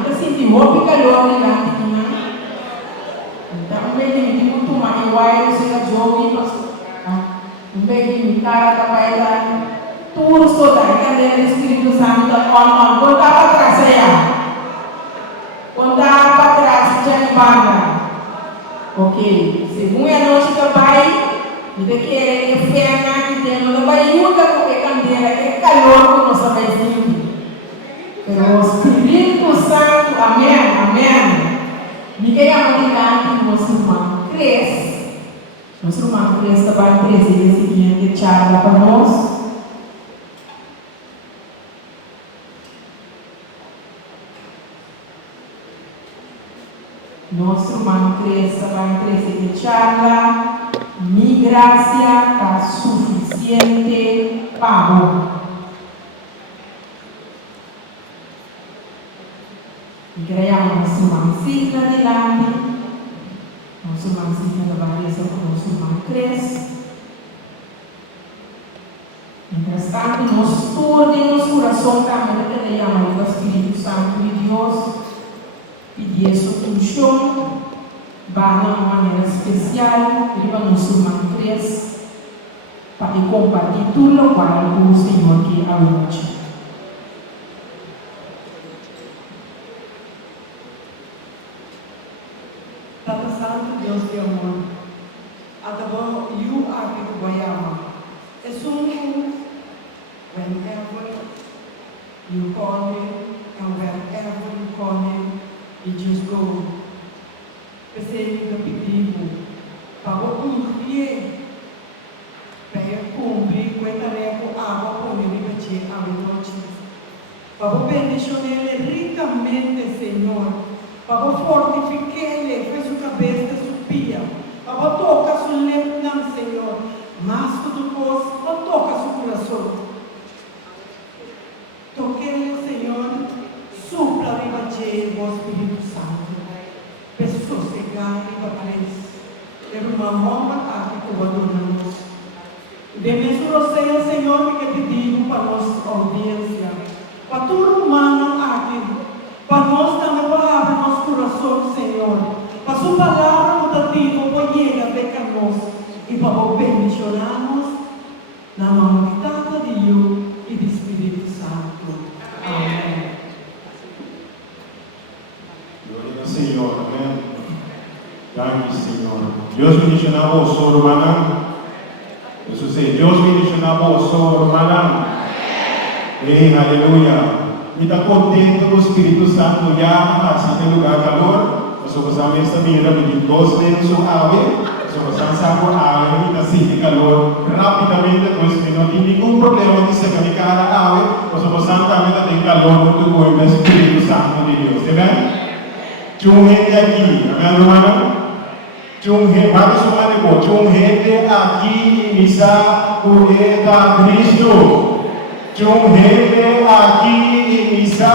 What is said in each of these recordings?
Kita sinti hobi calor ni nanti kina. Então, bem que muito mais igual se a jogi mas, bem que cara tapai lá, tudo só da cadeira Espírito Santo on quando para trás ya, quando para trás já de banda. Ok, segunda noite que vai, e daqui é ferna que tem, não vai nunca porque candeira é calor que nós sabemos. Pero Espírito Santo, amém, amém. Ninguém amanhã que nosso irmão cresce. Nosso irmão cresce também cresce e seguinte charla para nós. Nosso irmão cresce também cresce e charla. Minha graça está suficiente para Criamo nosso irmãozinho adelante, nosso irmãozinho da Vanessa com nosso irmão cresce. Entretanto, nós todos em nosso coração também criamos o Espírito Santo de Deus, pedir a sua função, para uma maneira especial, para nosso irmão cresce, para compartilhar tudo o qual o Senhor quer a noite. Tata Santo, Deus de amor, atabo you are the Guayama. As soon whenever you call me and wherever you call me, you just go. Pensei no pedido, para cumprir, para cumprir com a tarefa, água com ele vai te abrir. Para bendicionar ricamente, Senhor. Para fortificar-lhe, fez sua cabeça subia. Para tocar sua lepna, Senhor. Mas tudo coisa, para tocar seu coração. Toque-lhe, Senhor. Supla riba de o Espírito Santo. Pessoa sossegar riba três. É uma honra aqui que o adoramos. De mesmo Senhor, que te digo para nossa audiência. Para todo humano aqui. Para nós também abrir nosso coração, Senhor. Para sua palavra mutativa, para chegar até nós. E para bendicionar-nos na humanidade de Deus e do Espírito Santo. Amém. Glória ao Senhor, amém. Graças, Senhor. Deus bendicionar o seu irmão. Jesus diz, Deus bendicionar o seu irmão. Ei, aleluia. E está contente o Espírito Santo já assim tem lugar calor. Nós vamos a esta mira de 2 vezes o ave. Nós vamos a saco ave e está assim calor rapidamente. Pois que não tem nenhum problema de secar de cada ave. Nós vamos a também tem calor muito bom no Espírito Santo de Deus. Amém? Tinha gente aqui, amém, irmão? Tinha gente, vamos chamar de boa. Tinha gente aqui em missa por Cristo. Tinha gente aqui em missa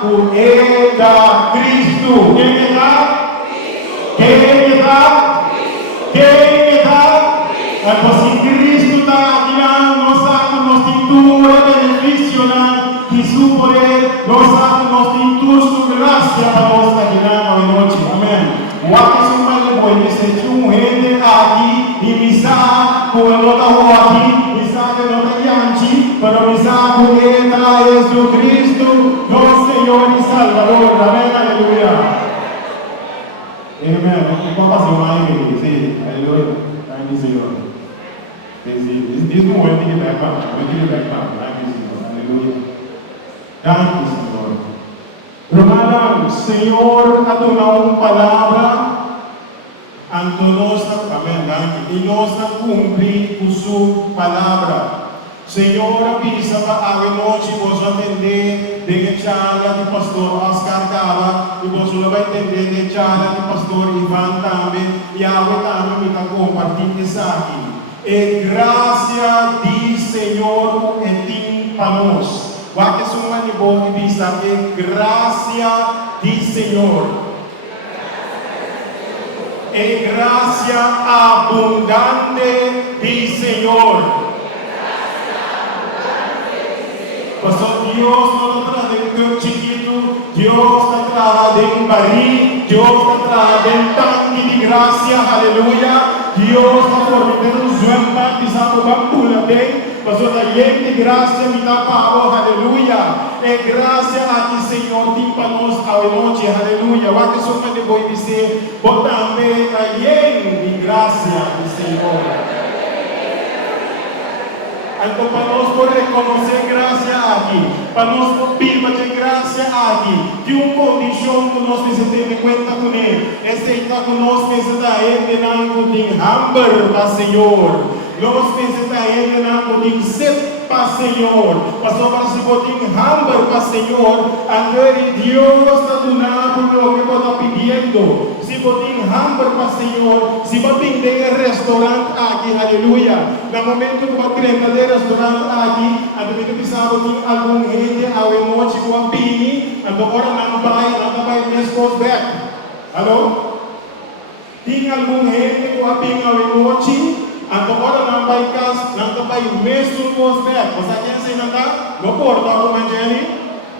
por Cristo. Quem está? Quem está? Quem está? Então, se Cristo está aqui, nós temos benefício de seu poder, nós temos sua graça para nós aqui na noite. Amém. O que é uma boa mensagem? Tinha gente aqui em missa por aqui, missa que não tem antes. Para misa por Jesus Cristo, nosso Senhor e Salvador. Amém, aleluia. Amém. Vamos fazer uma igreja. Sim, aleluia. Thank you, Senhor. Diz um oi de levar. Thank you, Senhor. Aleluia. Thank you, Senhor. Romana, Senhor, a tua palavra, Antonosa, amém, e nós cumprir com sua palavra. Senhor, avisa para a noite, vos atender de charla de pastor Oscar Cava, e vos vai atender de charla de pastor Ivan também, e a também me está compartilhando isso aqui. E graça de Senhor é para nós. O que suma de bom e visa é graça de Senhor. É graça abundante de Senhor. Pastor, Deus não está trazendo teu chiquito, Deus está trazendo baril, Deus está trazendo tanque de graça, aleluia. Deus está formando um zoom batizado para pula bem. Pastor, a gente graça me dá para aleluia. É graça aqui, Senhor, tem para nós ao noite, aleluia. O que só pode depois dizer, bota também a gente de graça aqui, Senhor. Então, para nós poder reconhecer graça aqui, para nós viver de graça aqui, de uma condição que nós precisamos ter conta com ele, aceitar que nós precisamos entrar em hamburger para o Senhor. Nós precisamos entrar em set para o Senhor. Pastor, para se botar em hamburger para o Senhor, agora Deus está dando o que está pedindo. Se botar em hamburger para o Senhor, se vai vender restaurante aqui, aleluia. No momento que vai criar restaurante aqui, a gente precisa de algum gente ao noite com a pini, agora não vai mesmo back. Alô? Tem algum gente com a pini ao noite, agora não vai casa, não vai mesmo com back. Você quer dizer nada? Não pode dar uma gente?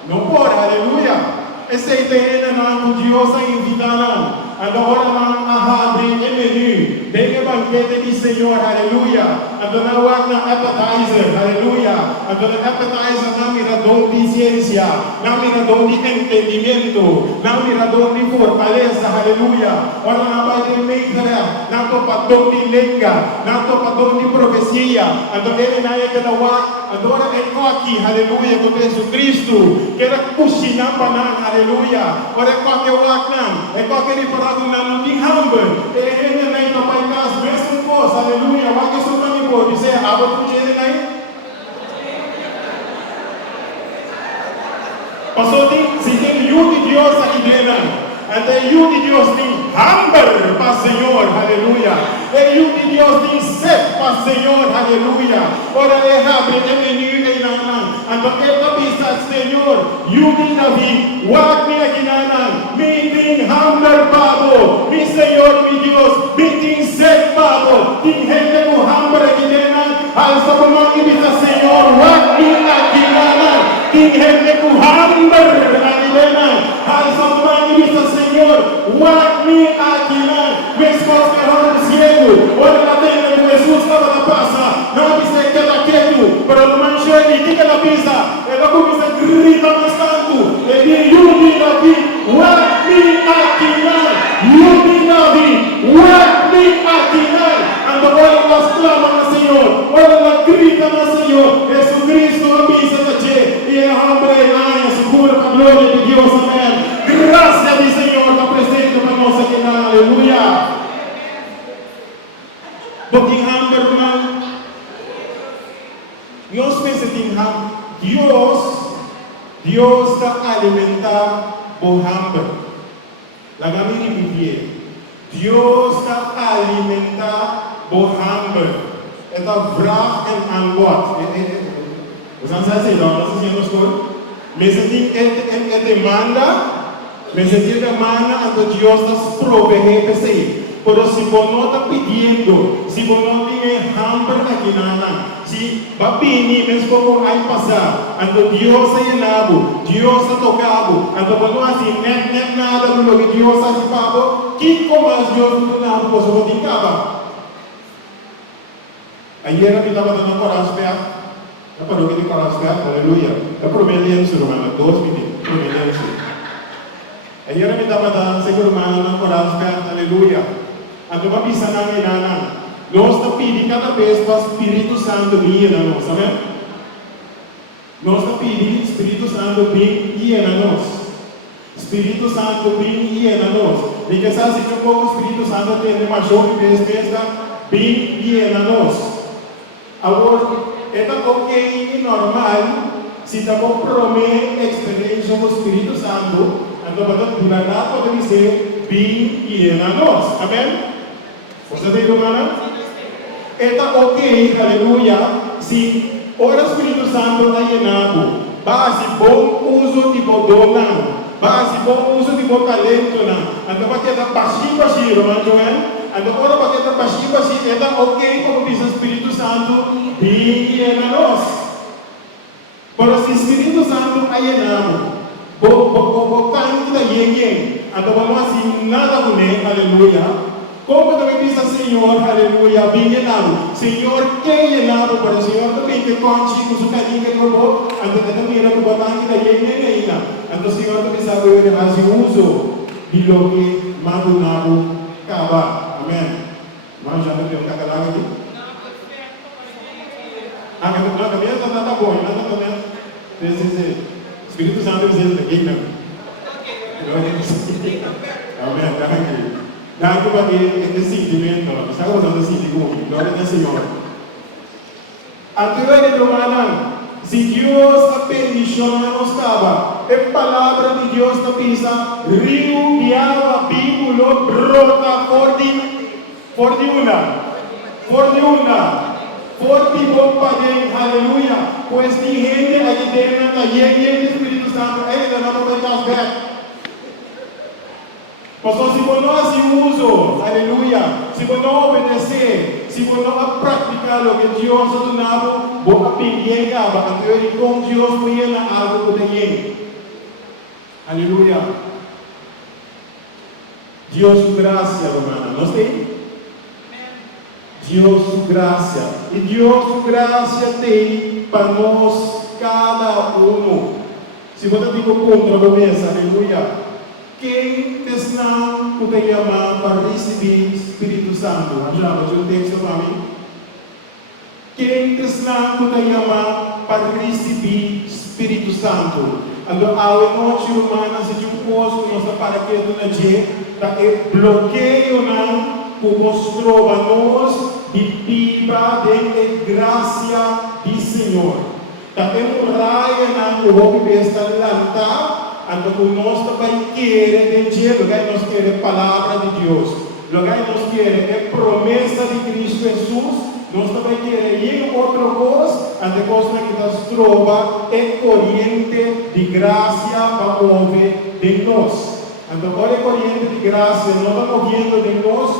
Não pode, aleluia. Essa ideia não é Deus a invitar. Agora não abre o menu. Venha banquete de Senhor, aleluia. Agora não há appetizer, aleluia. Agora appetizer não mira dom de ciência, não mira dom de entendimento, não mira dom de fortaleza, aleluia. Agora não vai ter meia, não topa dom de língua, não topa dom de profecia. Agora ele não é que não há. Agora é aqui, aleluia, com Jesus Cristo. Quer cozinhar para nós, aleluia. Agora é qualquer não, é qualquer parado não tem hamburger. Ele nem não vai casa, mesmo coisa, aleluia. Vai que só também pode dizer, abre o dinheiro aí. Pastor, se tem um de Deus aqui dentro. Até o de Deus tem hamburger para o Senhor, aleluia. E o de Deus tem sete para o Senhor, aleluia. Ora, é rápido, é menino e não. Então, ele precisa, Senhor, o de Davi, o aqui aqui não. Me tem hamburger para me Senhor, meu Deus, me tem sete para tem gente com hamburger aqui dentro. Alça para mão e diz, Senhor, o aqui não. Tem gente com hamburger aqui dentro. Alça para mão e diz, Senhor, what me aqui, resposta errada do cielo, olha na terra que Jesus estava na praça, não disse que ela quieto, para o manchete, que ela pisa, ela começa a gritar bastante, ele Yudi Davi, what me aqui, Yudi Davi, what me aqui, anda olha nas clamas no Senhor, olha na grita no Senhor, Jesus Cristo avisa da gente, e é homem, segura para a glória de Deus, amém. Graça do Senhor está presente para nós aqui na aleluia. Porque hamburger, irmão, nós pensamos em Deus está alimentando o hamburger. Lagamini viver. Deus está alimentando o hamburger. É da vraag en aanbod. Você não sabe se não está dizendo mas é demanda. Mas a demanda ante Deus nos provee para si. Por se você não está pedindo, se você não tem hamburger aqui na se babini mesmo como aí passar, ante Deus é enabo, Deus é tocado, ante você não assim net nada no que Deus está pago, que como Deus não nada você não tem caba. Ayer eu estava dando coragem para eu parou que de coragem para aleluia. Eu prometi isso, irmão, 2 minutos, prometi isso. Ayer eu estava dando seguro na coragem para aleluia. Então, bisa na minha nós estamos pedindo cada vez para o Espírito Santo vir na nós, amém? Nós estamos pedindo o Espírito Santo vir na nós. Espírito Santo vir na nós. Porque sabe se um pouco o Espírito Santo tem uma jovem vez vir na nós. Agora, é ok normal se estamos promovendo a experiência do Espírito Santo. Então, pode dizer vir na nós, amém? Você tem domana? Está ok, aleluia, se o Espírito Santo está llenado, base bom uso de bodona, base bom uso de bom talento, então vai ter baixinho, irmão, então agora vai ter baixinho, está ok como diz o Espírito Santo, vive em nós. Para se o Espírito Santo está llenado, Botan kita yeng. Atau masih nada gune, aleluya. Como também diz o Senhor, aleluia, bem llenado. Senhor, que llenado para o Senhor também que conte com o carinho que colocou. Então, também era o botan kita yeng ainda. Então, o Senhor também sabe o que faz uso de lo que madunado cava. Amém. Mas já não tem um cacalaga aqui? Ah, não, também está bom, não está também. Espírito Santo dizendo aqui, não. Amém, está aqui. Dado para este sentimento, está usando esse sentimento, glória ao Senhor. Até o humano, se Deus apericiona nos cava, a palavra de Deus está pisa, rio de água vivo brota forte bomba de aleluia, pois tem gente aqui dentro da igreja do Espírito Santo, ainda não vai estar aberto. Pastor, se você não se usa, aleluia, se você não obedecer, se você não praticar o que Deus ha donado, você pedir acaba, até com Deus foi na água do ninguém. Aleluia. Deus graça, hermana, não sei? Deus graça. E Deus graça tem para nós, cada um. Se você fica contra a promessa, aleluia. Quem não pode chamar para receber Espírito Santo? Já vou um texto para mim. Quem não pode chamar para receber Espírito Santo? Então, a noite humana, se um posto nossa paraquedas na dia, é bloqueio não, que mostrou a nós de viva de graça do Senhor. Também um raio não, o homem está lançado. Então, nós também queremos dizer, nós queremos a palavra de Deus. Nós queremos a promessa de Cristo Jesus. Nós também queremos ir outra coisa, até coisa que nos trova é corrente de graça para mover de nós. Então, qual é a corrente de graça? Não está movendo de nós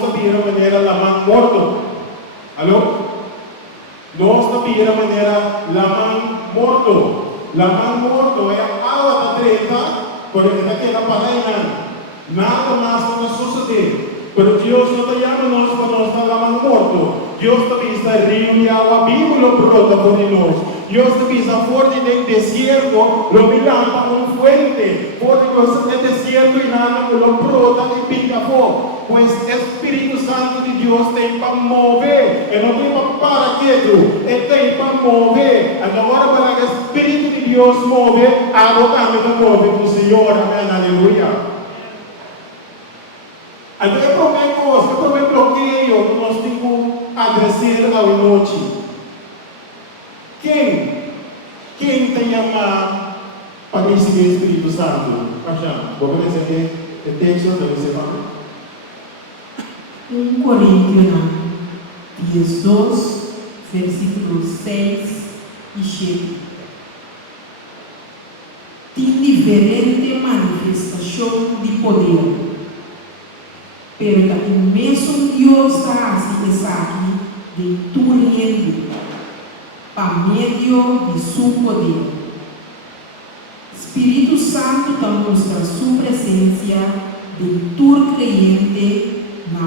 também de maneira la mão morto. Alô? Nós também de maneira la mão morto. La mão morto é a água da treta, porque naquela palavra nada mais não sucede. Pero Deus não está chamando nós para nós estar la mão morto. Deus também está rio de água viva e brota por nós. Deus também está forte no deserto, lo milagra uma fuente. Porque você no deserto e nada, lo brota e pica fogo. Pois o Espírito Santo de Deus tem para mover. Ele não tem para parar quieto. Ele tem para mover. Agora, para que o Espírito de Deus move, a água também vai mover com o Senhor. Amém, aleluia. Então, é o problema bloqueio que nós temos que adressar à noite. Quem tem amar para receber o Espírito Santo? Vou receber o texto da semana. 1 Coríntios 12, versículos 6 e 7. Tem diferente manifestação de poder. Pero o mesmo Deus está aqui de tu reino, por meio de seu poder. Espírito Santo te mostra sua presença de tu cliente na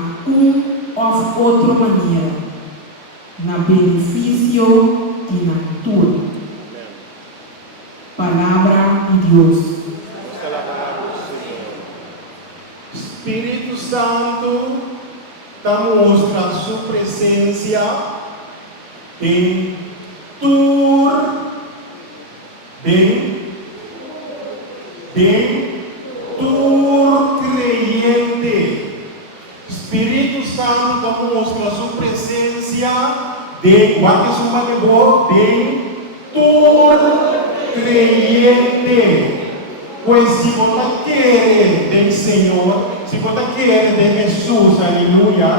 ou outra maneira, na benefício de natura. Palavra de Deus. Espírito Santo te mostra sua presença em tu creyente. Espírito Santo te mostra sua presença de tu creyente. Pois se você quer do Senhor, se você quer de Jesus, aleluia,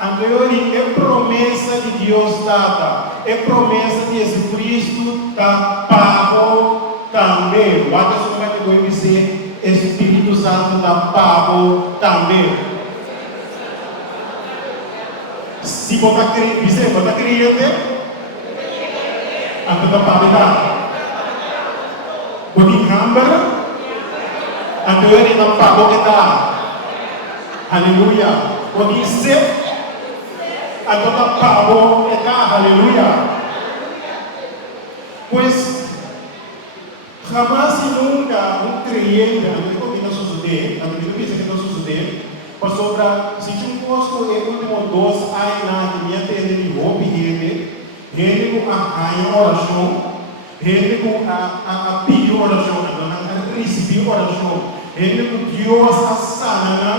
anteriormente é promessa de Deus dada, é promessa de Jesus Cristo está pago também. O que eu vou dizer, Espírito Santo está pago também. Se você dizer, você crente, então está pago. Porque câmara Então ele não pagou que tá. Aleluia. Quando disse, então não pagou que tá. Aleluia. Pois, jamás e nunca um crente, a gente não suceder, a gente pensa que não suceder, para sobrar, se um posto é último 2 anos que minha terra de roupa ele com a oração, ele com a pedir oração, a receber oração, ele com Deus a sanar,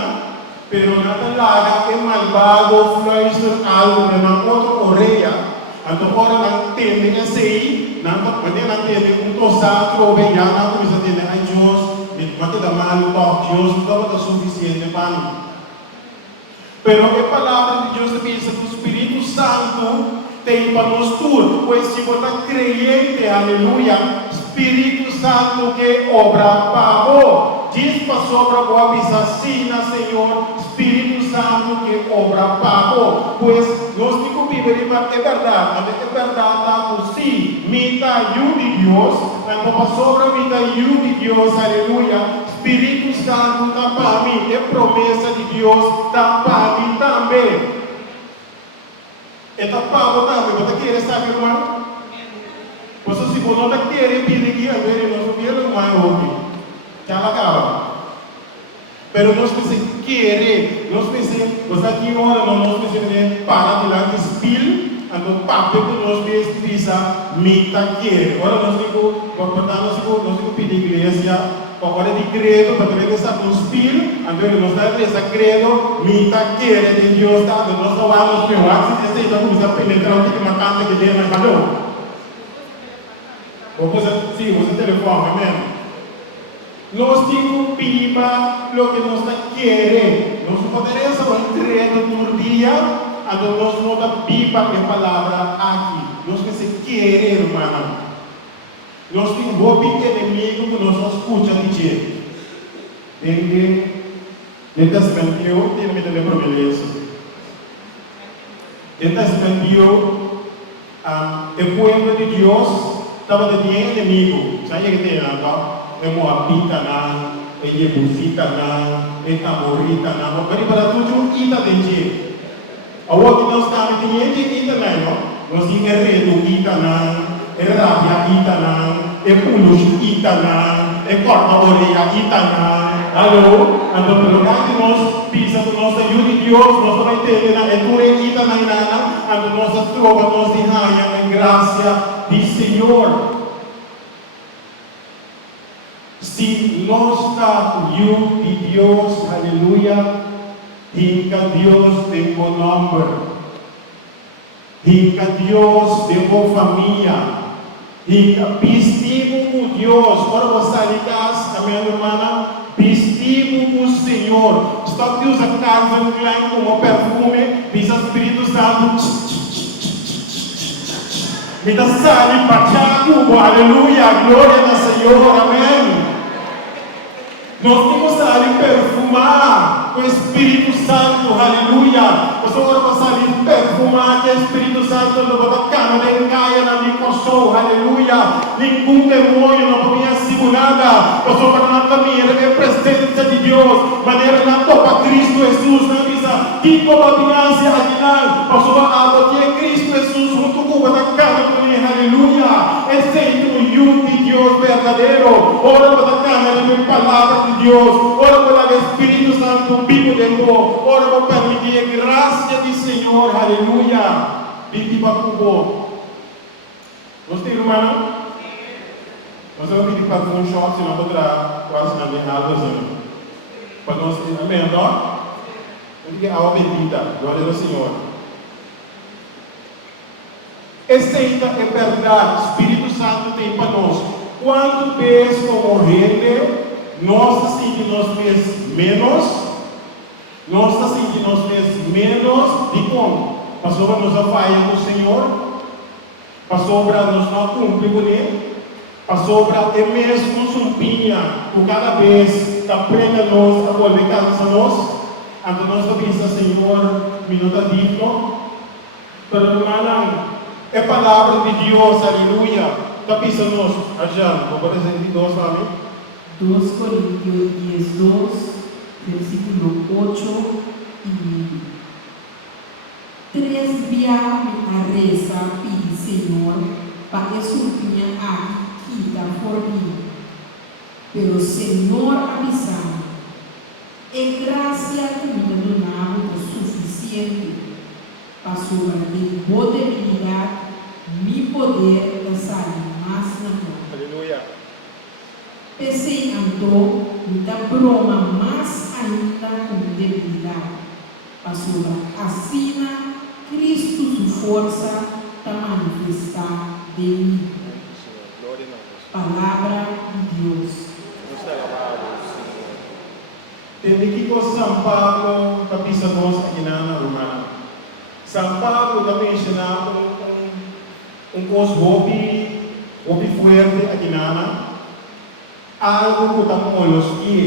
pero nada larga é malvado, fluistor algo na outra orelha. Então, agora não entende esse aí, não pode entender tosar, trovejar, não precisa entender, ai Deus, mas que dá mal, Deus não está suficiente para mim. Pero a palavra de Deus diz que o Espírito Santo tem para nós tudo, pois se você está crente, aleluia, Espírito Santo que obra para diz para sobra boa visacina, Senhor, Espírito Santo que obra para pois nós temos que viver é verdade, mas é verdade por si, mita ajuda de Deus, mas para sobra mita ajuda de Deus, aleluia, Espírito Santo está para mim, é promessa de Deus, está para mim também. Está para também, você quer saber, irmão? Você se você não quer pedir que a ver, nós não queremos mais ouvir. Já acaba. Pero nós precisamos querer, nós precisamos, você aqui ora, nós precisamos parar de lá de espírito, então papel que nós precisamos mita querer. Agora nós temos que pedir igreja, agora de credo, para regressar no espírito, então nós temos que regressar credo, mita querer de Deus, nós não vamos pegar, se você começar a penetrar o que uma canta que tem, mas falou. Sim, você telefone, amém? Nós temos que pedir o que nós queremos. Nós podemos entrar no dia, então nós não temos que pedir a palavra aqui. Nós precisamos querer, irmão. Nós temos que ouvir inimigo que nós não escutamos dizer. Ele está se mentindo, ele me deu promessa. Ele está se mentindo, o povo de Deus estava de inimigo. Sabe o que tem lá? É Moabita, é Jebusita, é Amorita, mas para tudo ita tem jeito. A outra nós estamos tem gente ita não, nós temos redo ita não, é rabia ita não, é pulus ita não, é corta orelha ita não. Alô, então pelo lugar que nós pisamos nossa ajuda de Deus, nós vamos entender na etura ita não nada, então nossa trova nós de raia em graça do Senhor. Se nós estamos de Deus, aleluia, rica Deus de bom nome, rica Deus de boa família, rica, vestimos Deus, para você ligar, a minha irmã, vestimos o Senhor, está que usa Calvin Klein como perfume, diz o Espírito Santo, me dá sali para aleluia, glória ao Senhor, amém. Nós temos que perfumar com o Espírito Santo, aleluia. Nós vamos perfumar com o Espírito Santo, não vai ficar na caia na minha coração, aleluia. Nenhum demônio não pode segurar. Nós vamos caminhar na presença de Deus, maneira na topa Cristo Jesus, na misa, que como a vingança adiante, nós vamos adotar Cristo Jesus junto com a cara com ele, aleluia. Esse é o yugo de Deus verdadeiro. Ora para a câmera de palavra de Deus, ora para o Espírito Santo vivo de Deus, ora para permitir a graça do Senhor, aleluia. Viva cubo. Nós temos irmão? Nós vamos pedir para um shot, senão poderá quase na minha água, para nós, amém, não? Eu digo a alma bendita, glória ao Senhor. Esta é verdade, o Espírito Santo tem para nós. Quanto vezes como rende, nós assim que nós fez menos, nós assim que nós fez menos de como? Passou para nos apoiar com o Senhor, passou para nós não cumprir com ele, passou para até mesmo nos umpinha, por cada vez que prega nós, a volver casa nós, então nós pensamos, Senhor, minuto digno, para irmão, é a palavra de Deus, aleluia. Está pensando nós, Ajam, vou presente de Deus, amém? 2 Corintios 10:2, versículo 8 y 3 viajes a reza pedi Senhor para que surtinha aqui quita por mim. Pero Senhor avisando, e graça que me donava é suficiente para sobreviver boa debilidade, mi poder da sair mais na mão. Aleluia. Pensei andou, me dá broma mais ainda com debilidade. Passou assim, Cristo, sua força, está manifestar de mim. Glória a Palavra de Deus. Deus. Desde que São Paulo kapisa nós aqui na Romana. São Paulo também ensinava coisa hobby forte aqui na algo que estamos aqui.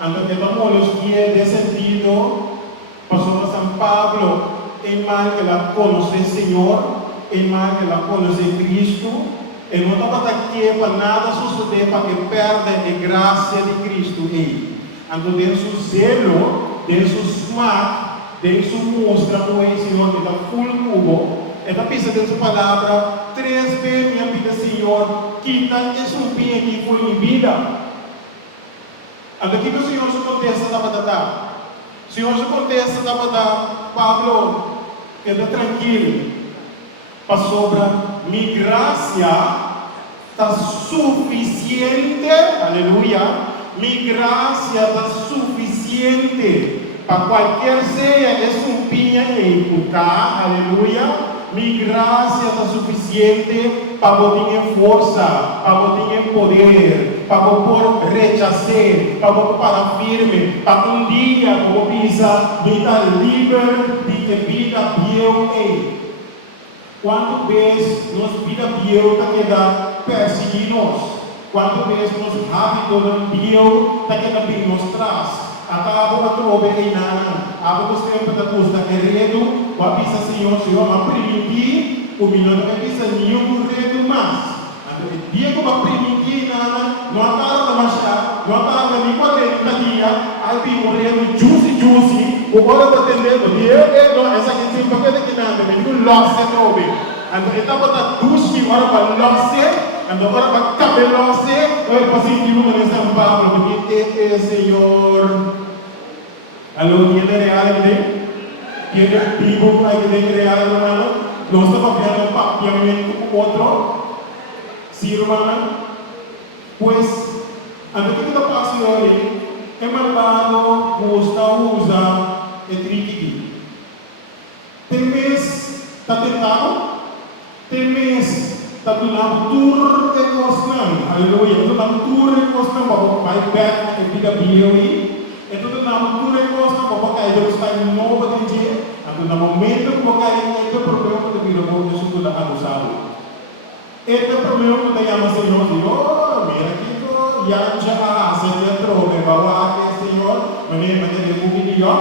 Então que estamos aqui de sentido passou a São Paulo em mais que ela conhece o Senhor, em mais que ela conhece Cristo, e não estava aqui para nada suceder para que perde a graça de Cristo. Então, tem seu zelo, tem seu smart, tem sua mostra com o Senhor, que está full cubo, e está pensando em sua palavra, 3 vezes minha vida, Senhor, quita esse bem aqui por minha vida. Então, o que o Senhor se contesta da batata? O Senhor se contesta da batata, Pablo, queda tranquilo, para sobra, minha graça está suficiente, aleluia. Minha graça está suficiente para qualquer seja escumpinha e cucar, aleluia. Minha graça está suficiente para botar força, para botar poder, para botar rechacer, para botar firme, para dia vou pisar, me dar livre de vida biel. Quanto vezes nossa vida biel está quedando perseguindo-nos? Quanto vezes nos hábitos do Deus está querendo nos traz? Acabo a trove em nada. Acabo os tempos da custa redo. O avisa Senhor, Senhor, mas permitir o milhão não avisa nenhum redo mais. Então, o dia que eu permitir nada, não acaba de marchar, não acaba de nem 40 dias, aí vem um redo juicy, o hora de atender, o dia não, essa aqui tem porque daqui nada, mas não losse trove. Então, etapa da duche, hora para losse. Então agora para cabelo você, eu positivo com essa palavra, porque Senhor, alô, que é real aqui, que é vivo aqui real hermano, nós estamos vendo papiamento com outro, sim hermano, pues, ando que está passando hoje, é malvado, usa, é tricky. Tem mês, está tentado, tem mês. Tapi nak tur ekosnan, haleluya. Itu nak tur ekosnan, bapak baik back na ketika biawi. Itu tu nak tur ekosnan, bapak kaya jauh sekali mau berjanji. Aku nak momentum bapak itu problema tu bila bapak itu sudah aku salu. Itu problema tu yang masih Senhor, mira kita yang jaga sedia terus bawa ke Senhor, mana dia mungkin dia.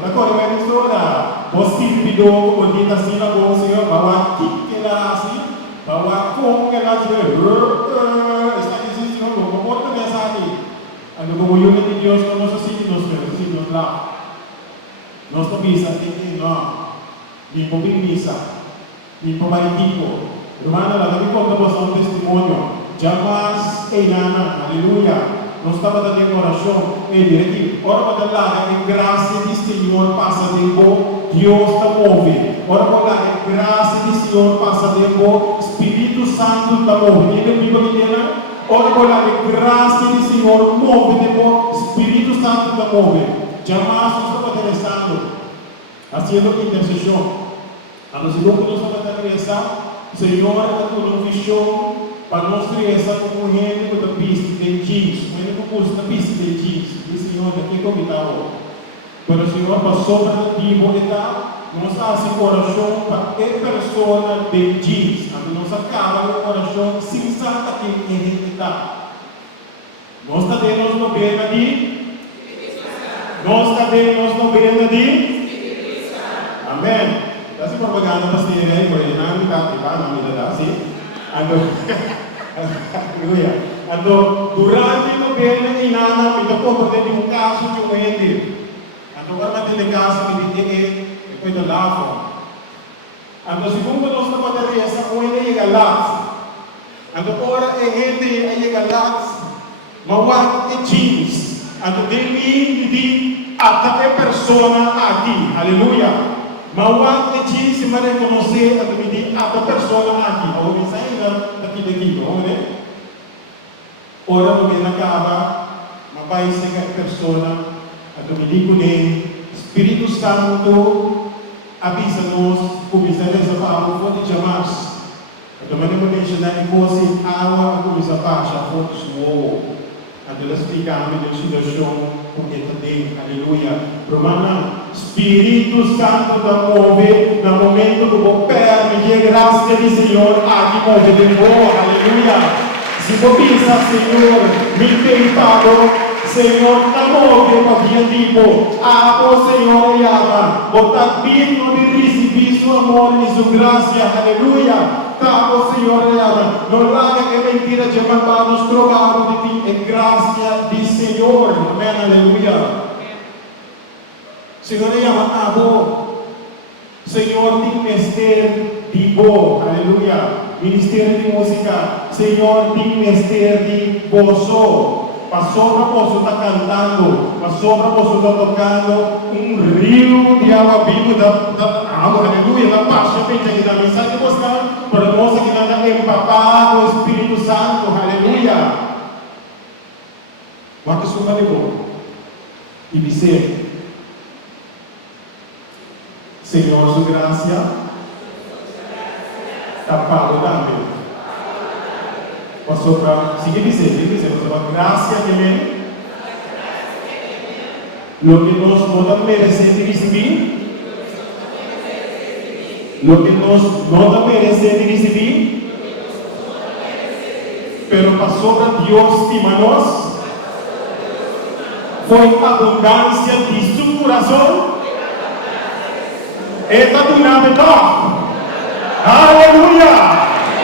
Eta kau yang itu dah, positif video, kita sila bawa Senhor bawa kita sih. Bahwa kung kailangan está dizendo Senhor, vamos botar nessa aqui. Ano gumuyo ni Dios no sa signos la. Nos to misa tiki no. Ni po misa. Ni po maritico. Hermana, la dami ko tapos ang testimonio. Jamás inana, haleluya. Nos estaba dando oración, directivo. Ora para lá, a graça de Senhor passa de boa, Deus está move. Ora para lá, a graça de Senhor passa de boa, Espírito Santo está move. Ele me diga, ora para lá, a graça de Senhor move de boa, Espírito Santo está move. Jamais nos estamos interessando, fazendo intercessão. A nós não nos estamos interessando, Senhor, a tua visão. Para nós crianças como gente que pista de jeans, mas não curso da pista de jeans, o Senhor daqui como está o. Quando o Senhor passou para o tipo de tal, nós fazemos coração para a pessoa de jeans, então nós acaba o coração sincero que ele está. Nós está dentro no beira de, nós está dentro no beira de, amém. Dá se propaganda para ser aí, por aí não está privado, não me dá assim. Aleluia. Então, durante ito bene inana, ito po pwede yung kaso yung hindi. Ano ka naman din kaso ni BTE, ito ito lafo. Ano segundo nos na padaria sa uwene yung galat. Ano ora e hindi ay yung galat, mawag e jeans. Ano hindi ata e persona aqui. Haleluya. Mawag e jeans si ma-reconocer at hindi ata persona aqui. O minsan na nakikita ko, ne? Ora mo ginagawa, mabay sa persona at hindi ko ni Espiritu Santo abisanos, kumisanin sa pao po ni Jamas. At naman mo din siya na ikosin awa at kumisapa siya po sumo. At alas di kami ng sinasyon kung ito din. Hallelujah. Romana, Espiritu Santo da move na momento do governo e graça do Senhor aqui move de novo. Hallelujah. Se vou pensar, Senhor, me tem pago, Senhor, amor que eu havia dito, o Senhor e ama, botar digno de receber seu amor e sua graça, aleluia, o Senhor e ama, não larga que mentira de malvados trovaram de ti, é graça de Senhor, amém, aleluia. Senhor e ama, abo, Senhor, tem mestre de boa, aleluia. Ministério de música, Senhor, tem ministério de gozo. Passou para você estar cantando, passou para você estar tocando rio de água viva da água, aleluia, da paz, que da mensagem de buscar, para nós que nada empapado do Espírito Santo, aleluia. Vamos sumar de boa e dizer, Senhor, sua graça, tapado também. Passou para seguir dizer, a graça de mim, lo que nós não merecemos receber, lo que nós não merecemos receber, pero passou para Deus estima nós, foi a abundância de seu coração, esta do nada. Aleluia!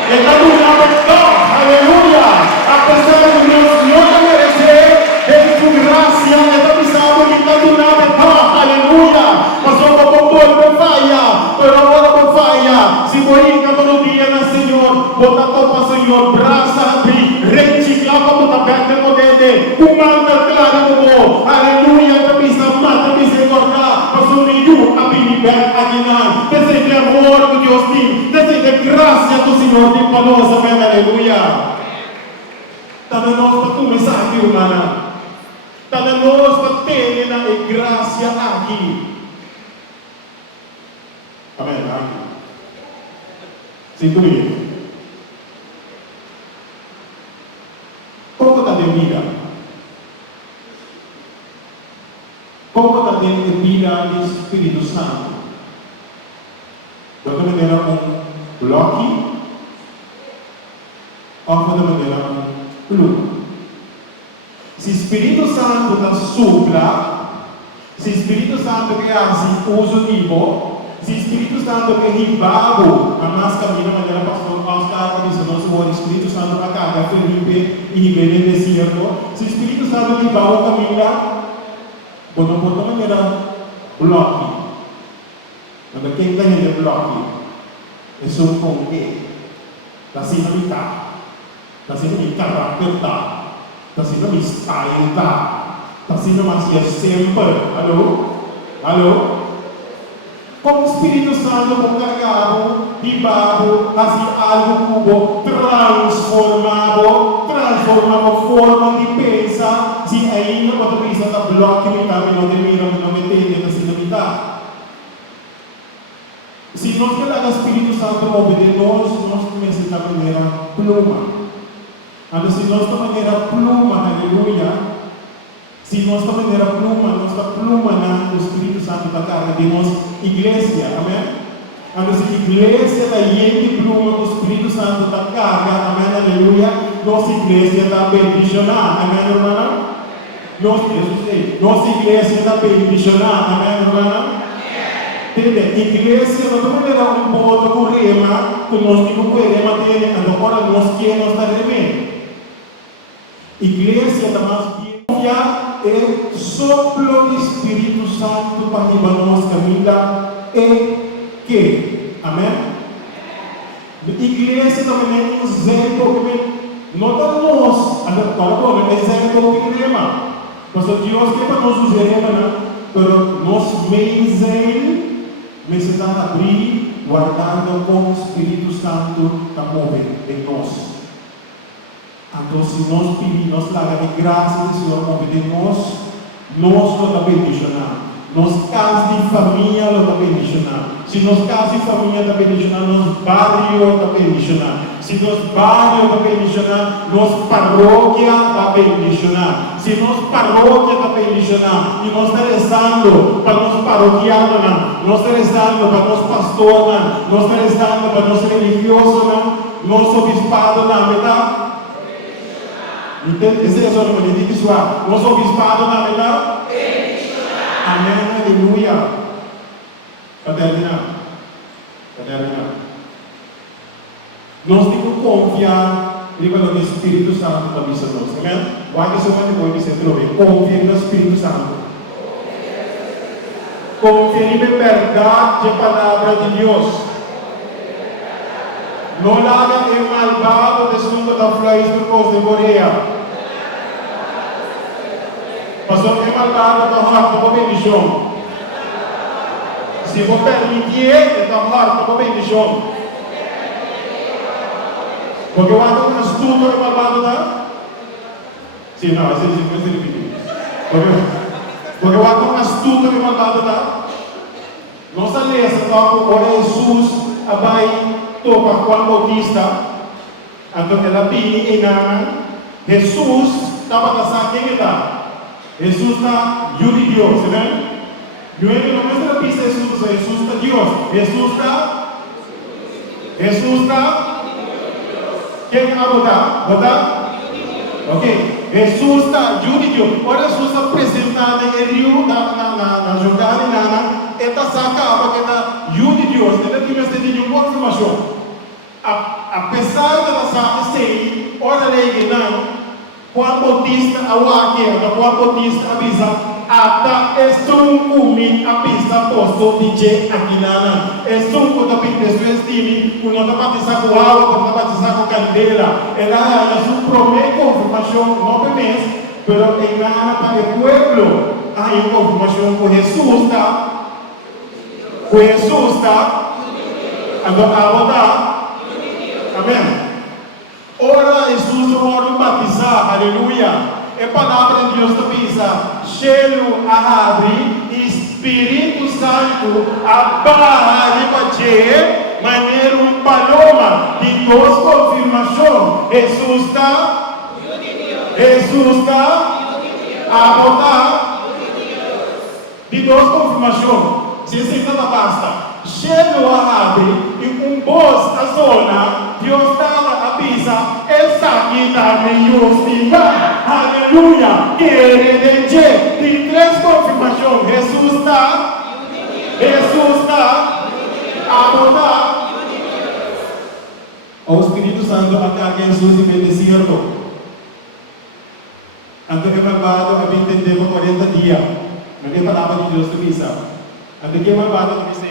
Está do lado, aleluia! Apesar de nós não merecer, é sua graça, é da missão que está do lado, aleluia! Passou para o povo por falha, por agora por falha. Se for ir todo dia na Senhor, bota topa Senhor, braça abrir, reciclar para botar perto do dente, comanda claro do bom, aleluia! Da missão, mata, misericórdia, passou nenhum, abrir bem, aguinar, desejo de amor que Deus tem, desejo de graça do Senhor tem para nós, amém, aleluia. Está na nós para começar aqui, humana. Está na nós para ter a graça aqui. Amém, amém. 5 minutos. Como está de vida? Como está de vida do Espírito Santo? De outra maneira, bloco, ou de maneira pluma. Se o Espírito Santo está supra, se o Espírito Santo que assim uso tipo, se o Espírito Santo que ribago, a mais caminho de maneira pastor Oscar que disse nosso o Espírito Santo para cá, Felipe e Ribeiro de Deserto, se o Espírito Santo ribago caminha, quando por outra maneira bloco. Quando quem ganha de bloco, é só com que, da sinamita. Kasi namin karakter ta, kasi namin style ta, kasi naman siya simple. Halo? Kung Espiritu Santo kung carregado, ibago, kasi algo kubo, transformado forma de pensa, si ainda matapisa ta bloco ni kami no demirang no metende na sinamita. Si nós kailangan Espiritu Santo obede nós começamos a maneira pluma. Ano se nós da maneira pluma, aleluia. Se nós da maneira pluma, nossa pluma na o Espírito Santo da carga de nós, igreja, amém? Ano se igreja da gente pluma do Espírito Santo da carga, amém, aleluia. Nossa igreja da bendicionar, amém, irmã? Nossa igreja da bendicionar, amém, irmã? Entende? Igreja não é maneira ponto com rema, que nós temos com rema dele, agora nós queremos dar remédio. Iglesia está más bien confiar el soplo del Espíritu Santo para llevarnos caminhar en que, amén. Iglesia também é um exemplo que não estamos agora exemplo que queremos. Mas Deus quer para nós usar, mas nós meses está abrir, guardando com o Espírito Santo a mover em nós. Então, se nós pedimos, nós largamos de graça do Senhor mover em nós não está bendicionando. Nos casas de família lo está bendicionando. Se nos casas de família está bendicionando, nos barrios está bendicionando. Se nos barrios está bendicionando, nos paróquia está bendicionando. Se nos paróquia está bendicionando, e nós está rezando para nos paroquianos, nós está rezando para nos pastores, nós está rezando para nos religiosos, nosso obispado, verdade? Entende? Esse é o nome de visual. Nosso obispado, verdade? Amém, aleluia. Caterina. Nós temos que confiar no Espírito Santo para nós. Amém? Vai que semana depois de ser confia no Espírito Santo. Confia na verdade da palavra de Deus. Não larga o malvado de sua da flores do cos de Coreia. Pastor, que malvado está morto para bendição. Se vou permitir, está morto para bendição. Porque eu acho que estudo é malvado, tá? Sim, não, esse é o repetir. Porque eu acho que estudo é malvado, tá? Nossa lei, ora Jesus, abai, topa Juan Bautista, então ela pini e nana, Jesus, estava passando quem está? Jesus está Dios de Dios, ¿verdad? No es nuestra pista Jesús está Dios. Jesús está. ¿Quién va a votar? ¿Votar? Ok. Jesús está Dios de Dios. Ahora Jesús está presentado en el río, na jogada y nada. Esta saca porque está Dios de Dios. Esta tiene una confirmación. A pesar de la saca, sei, ora lei Juan Bautista Juan Bautista avisa ata estunku apisa posto DJ akinana estunku tapi estimi uno tapatisa com água uno tapatisa com candela ela é su primeira confirmação não apenas pero engana para o pueblo hay confirmação com Jesus está ando a votar amém. Ora Jesus não batizar, aleluia. É palavra de Deus que diz: Cheio abre, Espírito Santo abarra de bater, maneiro paloma de duas confirmações. Jesus está a botar de duas confirmações. Se você não basta. Cheio abre e voz da zona, Deus está avisa, essa aqui está meio justificada, aleluia, querer dizer, tem três confirmações, Jesus está a botar o Espírito Santo a carga Jesus e bendecir-lo. Antes que malvado, a mim entender por 40 dias, mas que palavra de Deus tu visa. Antes que malvado, tu visa.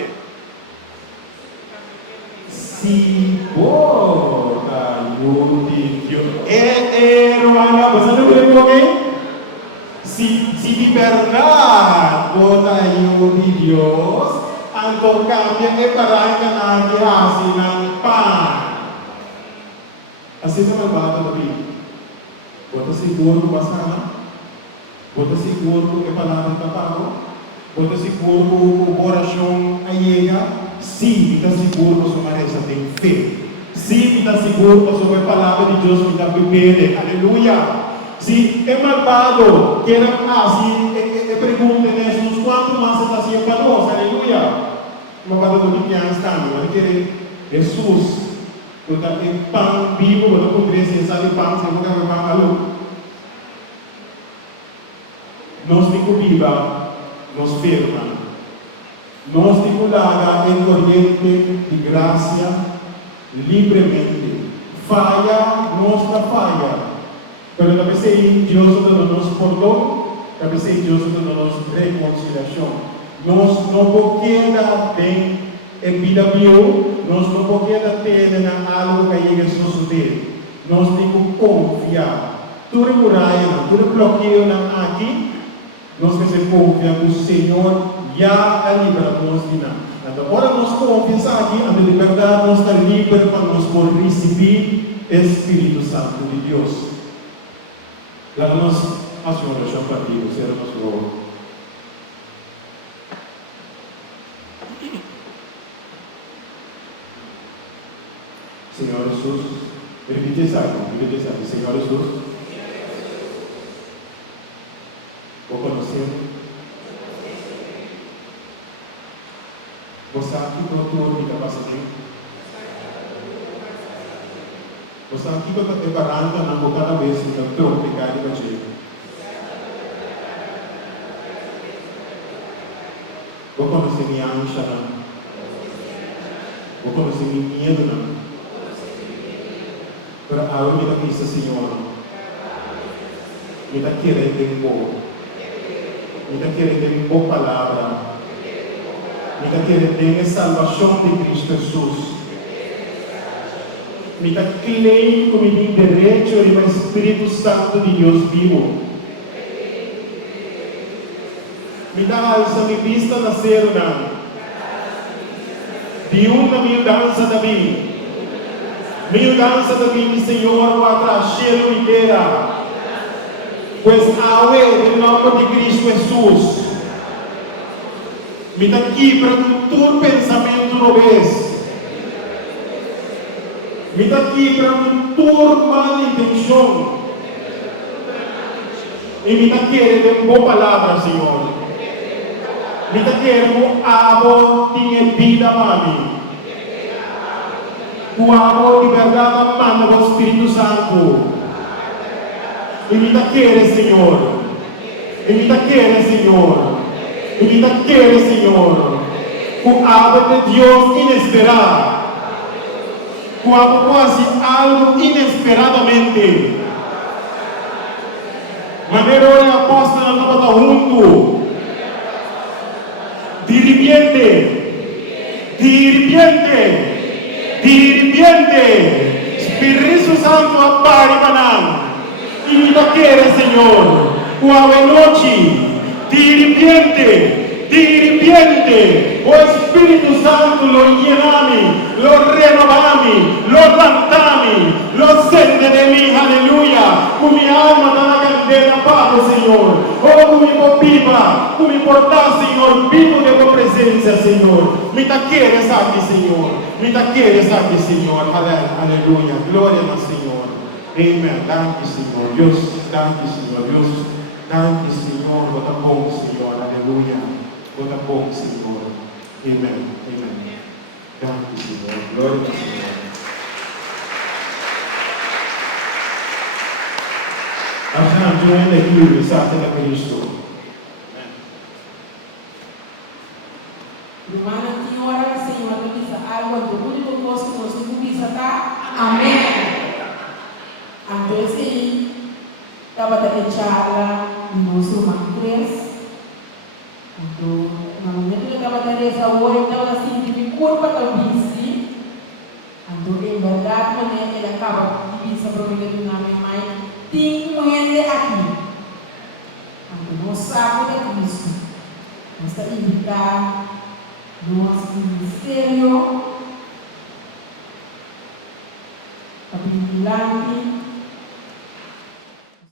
Si bota yo de Dios, hermana, ¿vas a ver lo que? Si de verdad bota yo de Dios, anto cambia que para que nadie hace nada pan. Así se me va a dormir. Bota seguro que pasa nada. Bota seguro que palabra está pago. Bota seguro que oração a llega. Sim, está seguro que a sua reza tem fé. Sim, está seguro que a sua palavra de Deus está bebendo. Aleluia. Se é malvado, que era assim, pergunta a Jesus, quanto mais está assim para nós? Aleluia. Malvado do que está, não querer Jesus. Eu tenho pão vivo, eu estou com 13 de pão, você não quer pão alô. Nós temos viva, nós firma. Nós temos larga em corrente de graça livremente. Falha, nossa falha. Pero também sei Deus dando-nos perdão, também sei Deus dando-nos reconciliação. Nós não podemos ter em vida bio, nós não podemos ter algo que llegue a suceder. Nós temos que confiar. Tudo muralha, tudo bloqueio aqui, nós precisamos confiar que o Senhor já livra-nos de nada. Então, agora nós confiamos aqui, a liberdade nós está livre para nós poder receber o Espírito Santo de Deus. Lá nós, a Senhora já partiu, será nosso louvor. Senhor Jesus, repite essa, Senhor Jesus, vou conhecer. Você aqui doutor de capacidade. Você aqui para preparando na boca da vez que eu estou pegando para você. Vou conhecer minha ânsia, vou conhecer minha medo, para a única coisa, Senhor, me dá querer ter bom, me dá querer ter boa palavra, me dá querer ter a salvação de Cristo Jesus. Me dá claim como me tem direito ao Espírito Santo de Deus vivo. Me dá alça minha vista na serna. De uma mudança da mim. Mudança da mim, Senhor, para trazer inteira. Pois a em nome de Cristo Jesus. Me dá aqui para todo pensamento no vez. Me dá aqui para toda mal intenção. E me dá querer de boa palavra, Senhor. Me dá querer que abo tenha vida para mim. O amor de verdade manda o Espírito Santo. E me dá querer, Senhor. E me dá querer, Senhor. E me dá querer, Senhor. O amor de Deus inesperado. Quando quase algo inesperadamente. Maneiro é apóstolo não está junto. Diripiente. Espírito Santo apare canal. E me dá querer, Senhor. Quando noite. Diripiente. O Espírito Santo lo llenami, lo renovami, lo cantami, lo sente de mí, aleluya. Con mi alma da la candela, Padre, Señor. Oh, con mi viva, con mi portal, Señor, vivo de tu presencia, Señor. Me te quieres aquí, Señor. Me te quieres aquí, Señor. Aleluya. Gloria al Señor. Amén. Danke, Señor. Dios, danke, Señor. Dios, danke, Señor. Bota bom, Señor. Aleluya. Bota bom, Senhor. Amém. Amém. Danke, Senhor. Glória ao Senhor. Achamos que ainda aqui o Santo da Cristo. Lumana tinha hora, Senhor, tu diz algo do mundo do nosso que nós não diz, tá? Amém. Então, assim, estava a charla no nosso matriz. Então, no momento que eu estava a reza hoje, eu estava assim, de curva da bici. Então, em verdade, quando ele acaba de bici, para mim, do nome mãe, tem um ente aqui. Então, nós sabemos da Cristo. Nós estamos a invitar nosso ministério, a vigilante,